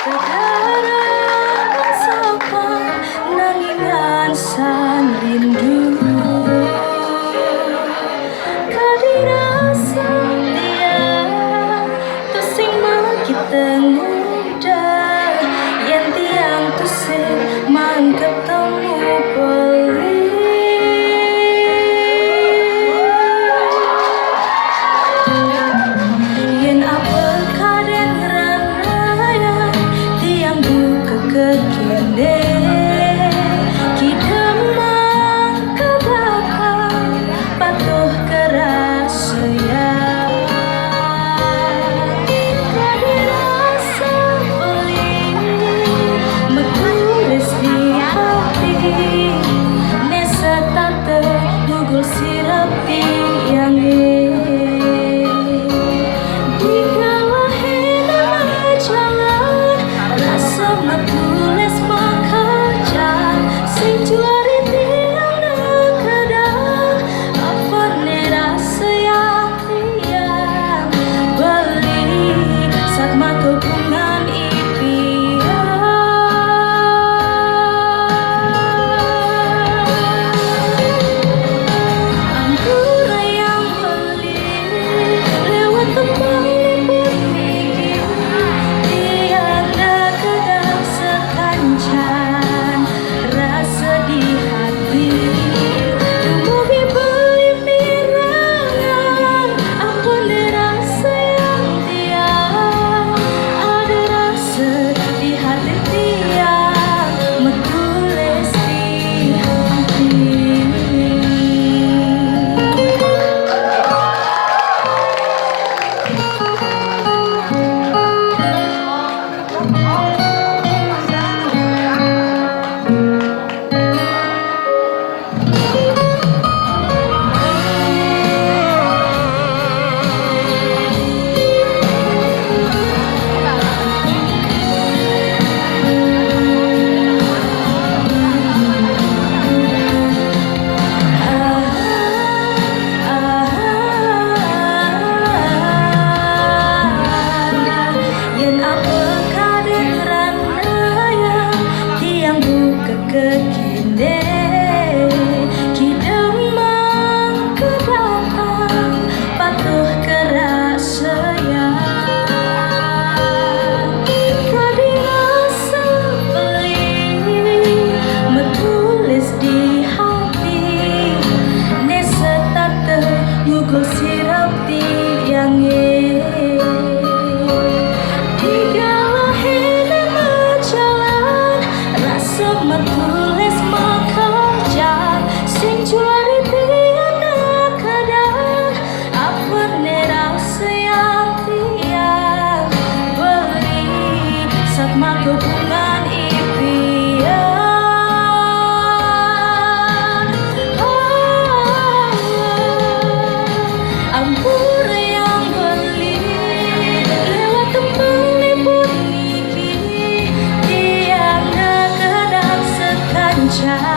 Kedatangan sapa nangingan san rindu kadirasa dia tu sing kita muda yang tiang tu sing man ketemu beli yen apa kaden raya tiang buka kekende kita mang kebakar patuh kerasaya kadirasa beli metulis di hati nesa tata nugul sirap tiang kekinde kidemang kedatang patuh kerasaya kadirasa beli metulis di hati nesa tata ngugul sirap tiang metulis makarja sing juari tiada kadang apa nerasa yang tiang beli saat makepungan impian ampur yang beli lewat tempat liput niki tiang kanca